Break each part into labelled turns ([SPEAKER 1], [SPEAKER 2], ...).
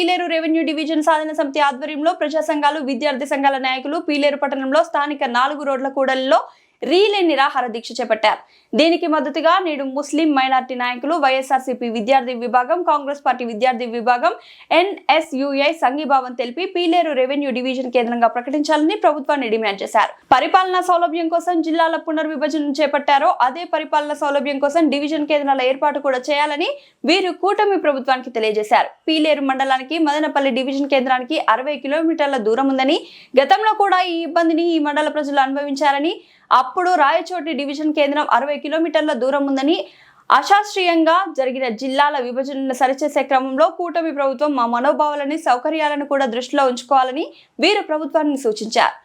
[SPEAKER 1] Pileru revenue division సాధన సమితి ఆధ్వర్యంలో ప్రజా సంఘాలు విద్యార్థి సంఘాల నాయకులు పీలేరు పట్టణంలో స్థానిక నాలుగు రోడ్ల కూడలిలో రీలే నిరాహార దీక్ష చేపట్టారు. దీనికి మద్దతుగా నేడు ముస్లిం మైనార్టీ నాయకులు వైఎస్ఆర్సీపీ విద్యార్థి విభాగం కాంగ్రెస్ పార్టీ విద్యార్థి విభాగం ఎన్ఎస్యుఐ సంఘీభావం తెలిపి పీలేరు రెవెన్యూ డివిజన్ కేంద్రంగా ప్రకటించాలని ప్రభుత్వాన్ని డిమాండ్ చేశారు. పరిపాలనా సౌలభ్యం కోసం జిల్లాల పునర్విభజన చేపట్టారో అదే పరిపాలనా సౌలభ్యం కోసం డివిజన్ కేంద్రాల ఏర్పాటు కూడా చేయాలని వీరు కూటమి ప్రభుత్వానికి తెలియజేశారు. పీలేరు మండలానికి మదనపల్లి డివిజన్ కేంద్రానికి అరవై కిలోమీటర్ల దూరం ఉందని గతంలో కూడా ఈ ఇబ్బందిని ఈ మండల ప్రజలు అనుభవించారని అప్పుడు రాయచోటి డివిజన్ కేంద్రం అరవై కిలోమీటర్ల దూరం ఉందని అశాస్త్రీయంగా జరిగిన జిల్లాల విభజనను సరిచేసే క్రమంలో కూటమి ప్రభుత్వం మా మనోభావాలని సౌకర్యాలను కూడా దృష్టిలో ఉంచుకోవాలని వీరు ప్రభుత్వాన్ని సూచించారు.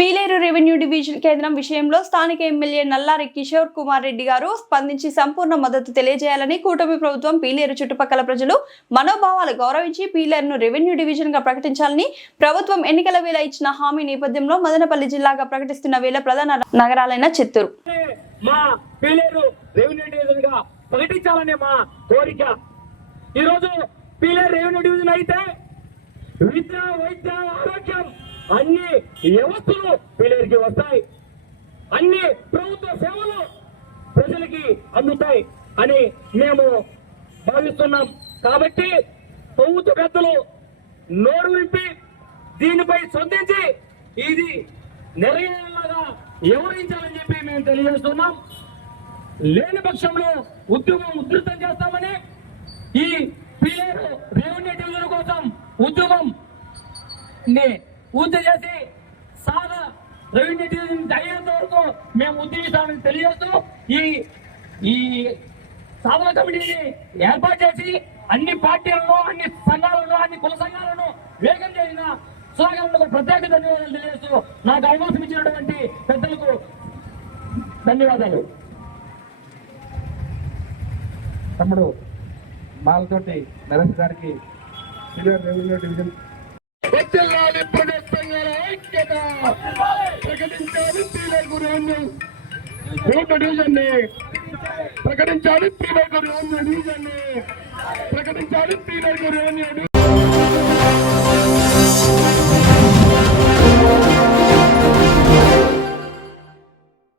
[SPEAKER 1] పీలేరు రెవెన్యూ డివిజన్ కేంద్రం విషయంలో స్థానిక ఎమ్మెల్యే నల్లారి కిషోర్ కుమార్ రెడ్డి గారు స్పందించి సంపూర్ణ మద్దతు తెలియజేయాలని కూటమి ప్రభుత్వం పీలేరు చుట్టుపక్కల ప్రజలు మనోభావాలు గౌరవించి పీలేరును రెవెన్యూ డివిజన్గా ప్రకటించాలని ప్రభుత్వం ఎన్నికల వేళ ఇచ్చిన హామీ నేపథ్యంలో మదనపల్లి జిల్లాగా ప్రకటిస్తున్న వేళ ప్రధాన నగరాలైన చిత్తూరు.
[SPEAKER 2] ప్రకటించాలనే మా కోరిక. పీలేరు రెవెన్యూ డివిజన్ అయితే విద్య వైద్య అన్ని వ్యవస్థలు పీలేరుకి వస్తాయి. అన్ని ప్రభుత్వ సేవలు ప్రజలకి అందుతాయి అని మేము భావిస్తున్నాం. కాబట్టి ప్రభుత్వ పెద్దలు నోరు విప్పి దీనిపై స్పందించి ఇది నెరవేరేలాగా వివరించాలని చెప్పి మేము తెలియజేస్తున్నాం. లేని పక్షంలో ఉద్యమం ఉధృతం చేస్తామని ఈ పిల్లలు రెవెన్యూ డివిజన్ కోసం ఉద్యమం నే పూర్తి చేసి సాధ రెవెన్యూ డివిజన్ అయ్యేంత వరకు మేము ఉద్యమిస్తామని తెలియజేస్తూ ఈ ఈ సాధన కమిటీని ఏర్పాటు చేసి అన్ని పార్టీలను అన్ని సంఘాలను అన్ని కుల సంఘాలను వేగం చేసిన సుధాకరణకు ప్రత్యేక ధన్యవాదాలు తెలియజేస్తూ నాకు అవకాశం ఇచ్చినటువంటి పెద్దలకు ధన్యవాదాలు.
[SPEAKER 3] తమ్ముడు మాలతోటి నరేష్ గారికి రెవెన్యూ డివిజన్
[SPEAKER 2] ప్రకటించాలి పీలకు రెవెన్యూ ఓటు ప్రకటించాలి. పీలకు రెవెన్యూ డివిజన్ ప్రకటించాలి. పీలకు